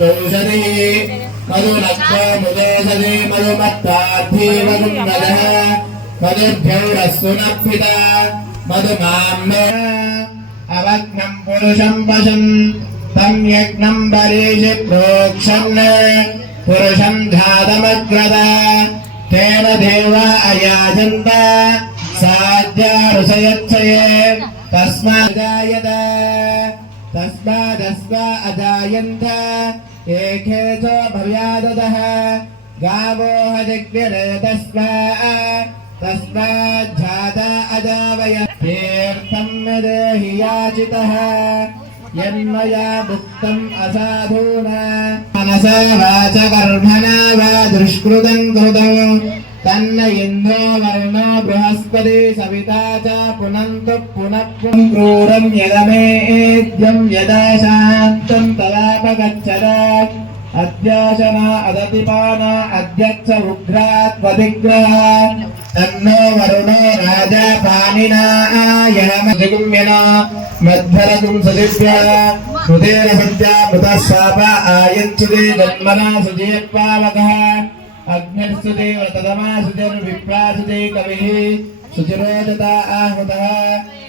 मधुसन्तोषति मधुनक्त्वा मुदेशति मधुमत्ताद्धीवगुण्डलः मधुभ्यौरस्तु नः पिता मधुमाम्ने अवग्नं पुरुषं वशं तं यज्ञं बरीषि प्रोक्षन् पुरुषं धातमग्रदा तेन देवा अयाजन्त साध्यारुषयच्छये तस्मादस्वा अजायन्त एके च भव्यादतः गावो हजग्निरे तस्माज्जाता अजावय तीर्थं देहि याचितः यन्मया भुक्तम् असाधूना मनसा वाच कर्मणा वा दुष्कृतं कृतं तन्न इन्द्रो वर्णो बृहस्पति सविता च पुनन्तु पुनः क्रूरं यदमेद्यं यदा शान्तं तदापगच्छत अद्याशना अदतिपाना अध्यक्ष उग्रात्वधिग्रहात् तन्नो वरुणो राजा पानिना यमजिगुम्यना मध्वरगुं सदिव्या हृदेन सद्या मृतः शाप आयच्छुदे जन्मना सुजयपावकः अग्निर्सुदे वतदमा सुजर्विप्रासुदे कविः सुचिरोदता आहूतः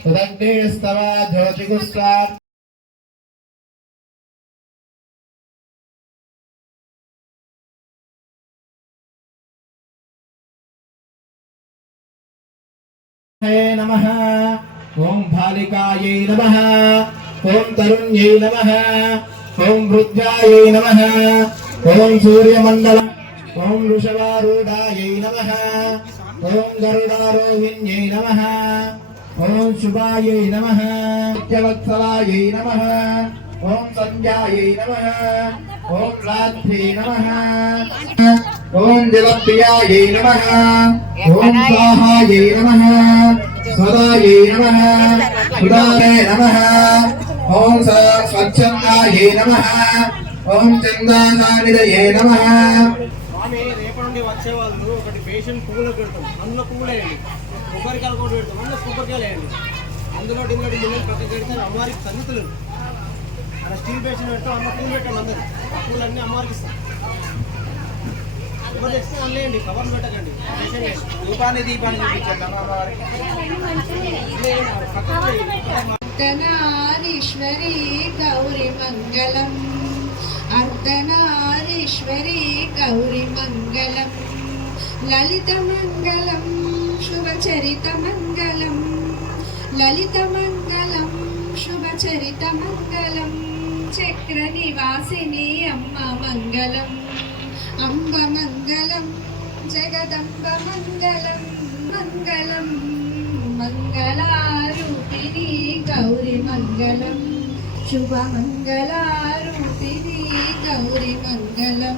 सुदग्निस्तवा ज्योतिगुस्वात् नमः ओम भालिकायै नमः ओम तरुण्यै नमः ओम वृद्धायै नमः ओम सूर्यमण्डल ओम वृषभारूढायै नमः ओम गरुडारोहिण्यै नमः ओम शुभायै नमः सत्यवत्सलायै नमः ओम संध्यायै नमः ओम रात्रे नमः ओम जलप्रियायै नमः ओम स्वाहायै नमः स्वदायै नमः सुदायै नमः ओम स्वच्छन्दायै नमः ओम चंदानानिदये नमः స్వామి రేపటి నుండి వచ్చే వాళ్ళు ఒకటి పేషెంట్ పువ్వులు పెడతాం అందులో పువ్వులు వేయండి కొబ్బరికాయలు కూడా పెడతాం అందులో కొబ్బరికాయలు వేయండి అందులో డింగడి బిల్లలు పక్కకి పెడితే అమ్మవారికి సన్నితులు అలా స్టీల్ పేషెంట్ పెడతాం అమ్మ పువ్వులు పెట్టండి అందరు ఆ పువ్వులన్నీ అమ్మవారికి ఇస్తాం ఎవరు తెచ్చితే వదిలేయండి కవర్లు పెట్టకండి రూపాన్ని దీపాన్ని చూపించండి అర్ధనారీశ్వరీ గౌరి మంగళం अर्धनारीश्वरी गौरी मंगलम ललित मंगलम शुभचरित मंगलम ललित मंगलम शुभचरित मंगलम चक्र निवासिनी अम्मा मंगलम अंब मंगलम जगदंब मंगलम मंगलम मंगलारूपिणी गौरी मंगलम शुभ मंगलारूपिणी गौरी मंगलम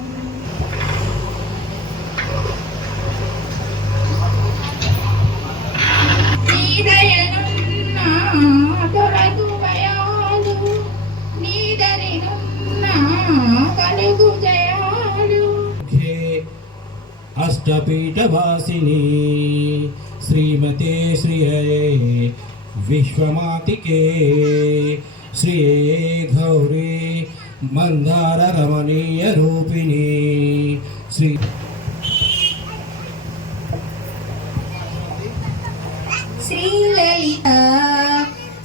నీదయనున్నా తొలగు భయాలు నీదరినున్నా కలుగు జయాలు अष्टपीठवासिनी श्रीमते श्रिये विश्वमातिके श्रिये गौरी मंदार रमणीय रूपिणी श्री श्रीललिता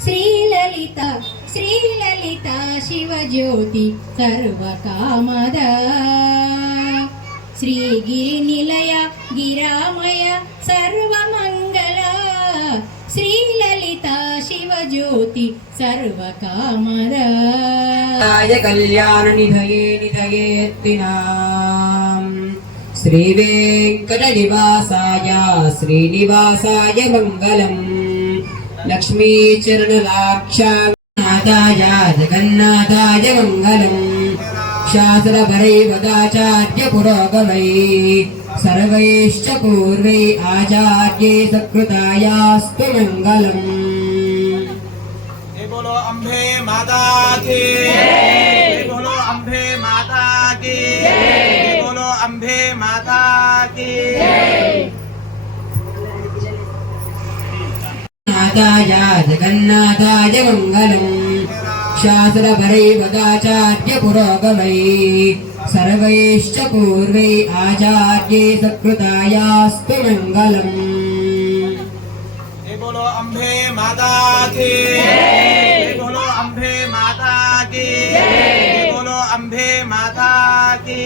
श्रीललिता श्रीललिता शिवज्योति सर्वकामदा श्रीगिरिनिलय गिरामय सर्वमङ्गला श्रीललिता शिवज्योति सर्वकामदा कल्याणनिधये निधयेत्तिनाम् श्रीवेङ्कटनिवासाय श्रीनिवासाय मङ्गलम् लक्ष्मीचरणलाक्षाय जगन्नाथाय मङ्गलम् शास्त्रभरैवदाचार्य पुरोगमै सर्वैश्च पूर्वै आचार्ये सकृतायास्तु मङ्गलम्। बोलो अम्बे माता की बोलो अम्बे माता की बोलो अम्बे माता की नाथाय जगन्नाथाय मङ्गलम् वाक्शासुरभरैवदाचार्य पुरोगमैः सर्वैश्च पूर्वै आचार्यै सत्कृतायास्तु मङ्गलम्। जय बोलो अम्बे माता की जय बोलो अम्बे माता की जय बोलो अम्बे माता की